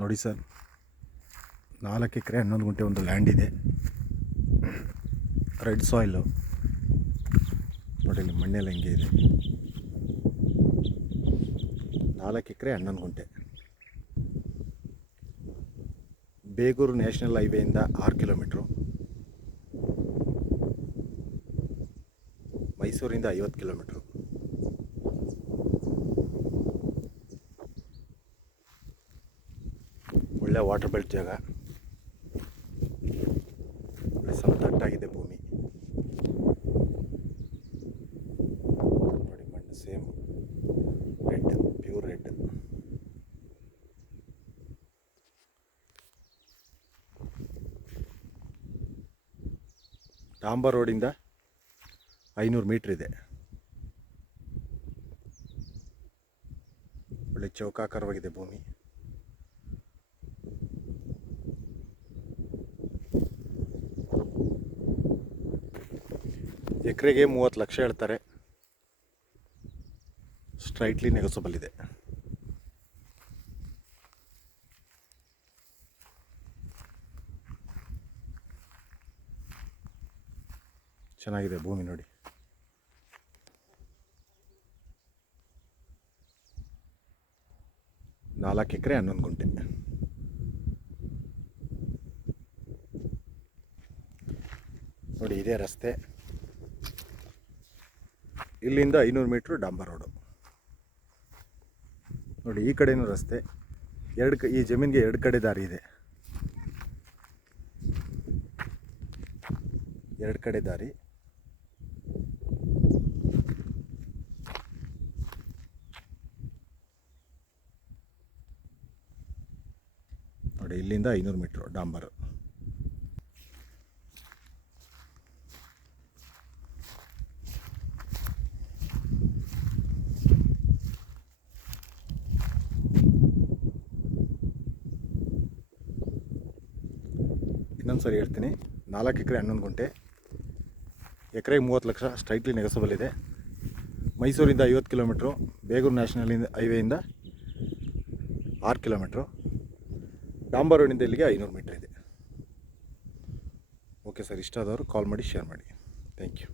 ನೋಡಿ ಸರ್, 4 ಎಕರೆ 11 ಗುಂಟೆ ಒಂದು ಲ್ಯಾಂಡ್ ಇದೆ. ರೆಡ್ ಸಾಯಿಲು ನೋಡಿ, ಇಲ್ಲಿ ಮಣ್ಣೆಲ್ಲ ಹೆಂಗೆ ಇದೆ. 4 ಎಕರೆ 11 ಗುಂಟೆ. ಬೇಗೂರು ನ್ಯಾಷನಲ್ ಹೈವೇಯಿಂದ 6 ಕಿಲೋಮೀಟ್ರು, ಮೈಸೂರಿಂದ 50 ಕಿಲೋಮೀಟ್ರು. ಒಳ್ಳೆ ವಾಟರ್ ಬೆಲ್ಟ್ ಜಾಗ. ಸಮತಟ್ಟಾಗಿದೆ ಭೂಮಿ. ನೋಡಿ ಮಣ್ಣು ಸೇಮ್ ರೆಡ್, ಪ್ಯೂರ್ ರೆಡ್. ಡಾಂಬರ್ ರೋಡಿಂದ 500 ಮೀಟ್ರ್ ಇದೆ. ಒಳ್ಳೆ ಚೌಕಾಕಾರವಾಗಿದೆ ಭೂಮಿ. ಎಕರೆಗೆ 30 ಲಕ್ಷ ಹೇಳ್ತಾರೆ. ಸ್ಟ್ರೈಟ್ಲಿ ನೆಗೋಸಬಲ್ ಇದೆ. ಚೆನ್ನಾಗಿದೆ ಭೂಮಿ ನೋಡಿ. ನಾಲ್ಕು ಎಕರೆ 11 ಗುಂಟೆ. ನೋಡಿ ಇದೇ ರಸ್ತೆ. ಇಲ್ಲಿಂದ 500 ಮೀಟ್ರ್ ಡಾಂಬರ್ ರೋಡು. ನೋಡಿ ಈ ಕಡೆನೂ ರಸ್ತೆ. ಈ ಜಮೀನಿಗೆ 2 ಕಡೆ ದಾರಿ ಇದೆ. 2 ಕಡೆ ದಾರಿ. ನೋಡಿ ಇಲ್ಲಿಂದ 500 ಮೀಟ್ರು ಡಾಂಬರು. ಇನ್ನೊಂದು ಸರಿ ಹೇಳ್ತೀನಿ, 4 ಎಕರೆ 11 ಗುಂಟೆ, ಎಕರೆಗೆ 30 ಲಕ್ಷ, ಸ್ಟ್ರೈಟ್ಲಿ ನೆಗೋಸಬಲ್ ಇದೆ. ಮೈಸೂರಿಂದ 50 ಕಿಲೋಮೀಟ್ರು, ಬೇಗೂರು ನ್ಯಾಷನಲ್ ಹೈವೇಯಿಂದ 6 ಕಿಲೋಮೀಟ್ರು, ಡಾಂಬರ್ ರೋಡಿಂದ ಇಲ್ಲಿಗೆ 500 ಮೀಟ್ರ್ ಇದೆ. ಓಕೆ ಸರ್, ಇಷ್ಟ ಆದವರು ಕಾಲ್ ಮಾಡಿ, ಶೇರ್ ಮಾಡಿ. Thank you.